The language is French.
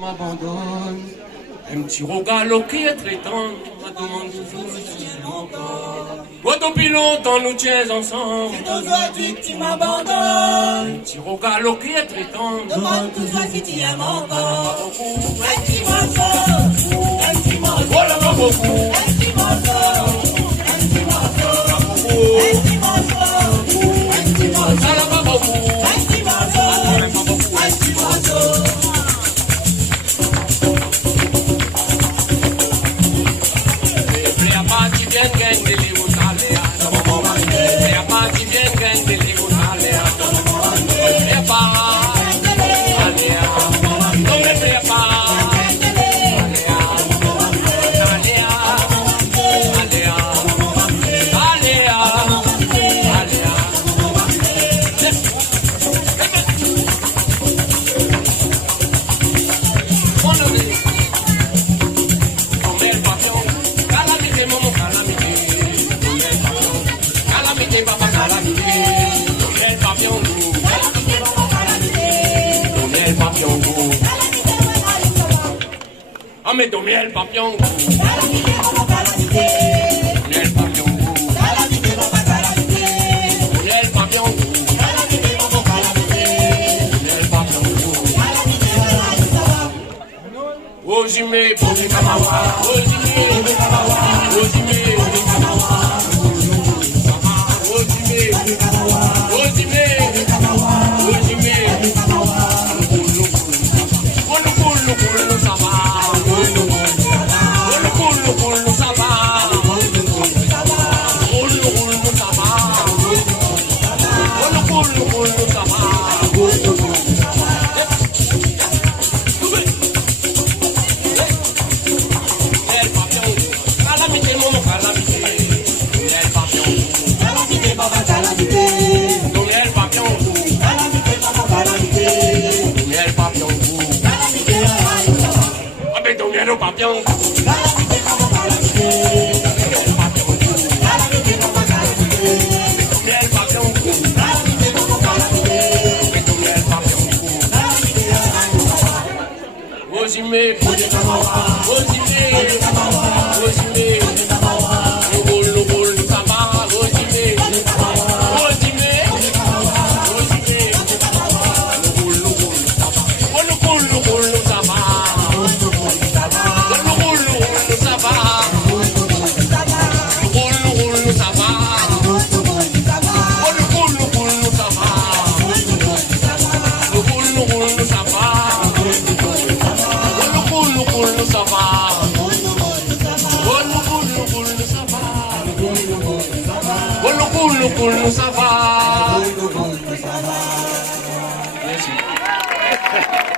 m'abandonne. Un petit rogalo qui est très tendre, me demande toujours si tu m'aimes encore. Toi, depuis longtemps, nous tiens ensemble. C'est aujourd'hui que tu m'abandonnes. Un petit rogalo qui est très tendre, Demande toujours si tu aimes encore. Un petit morceau, un petit morceau, voilà pas beaucoup. un petit morceau, un petit morceau, un petit morceau, un petit morceau, Ça n'a pas beaucoup. un petit morceau, un petit morceau. Ah mais ton miel papillon, Calamité, maman, calamité. miel papillon, Calamité, maman, calamité. miel papillon, Calamité, maman, calamité. miel papillon. Calamité, maman, Ojime, Bobi Kamawa, Ojime, Bobi Kamawa, Ojime, Bobi Kamawa, Ojime, Bobi Kamawa, Ojime, Bobi Kamawa, Ojime, Bobi Kamawa. Kulu kulu kulu sama, kulu kulu kulu sama, kulu kulu sama, kulu kulu sama. Miel papillon, calamité mon calamité, miel papillon, Calamité, maman, calamité. ton miel papillon, Calamité, maman, calamité. miel papillon, Calamité, maman, ah mais ton miel au papillon, calamité, maman, calamité. miel papillon, Calamité, maman, calamité. miel papillon, Calamité, maman, calamité. ton miel papillon. Calamité, maman, Ojime, Bobi Kamawa, Ojime, Bobi Kamawa, Ojime, Bobi Kamawa, kulu kulu sama, Ojime, Ojime, Ojime, kulu kulu sama, kulu kulu sama, kulu kulu sama, kulu kulu sama, kulu kulu sama, kulu kulu sama, kulu kulu sama. Ça va. Merci.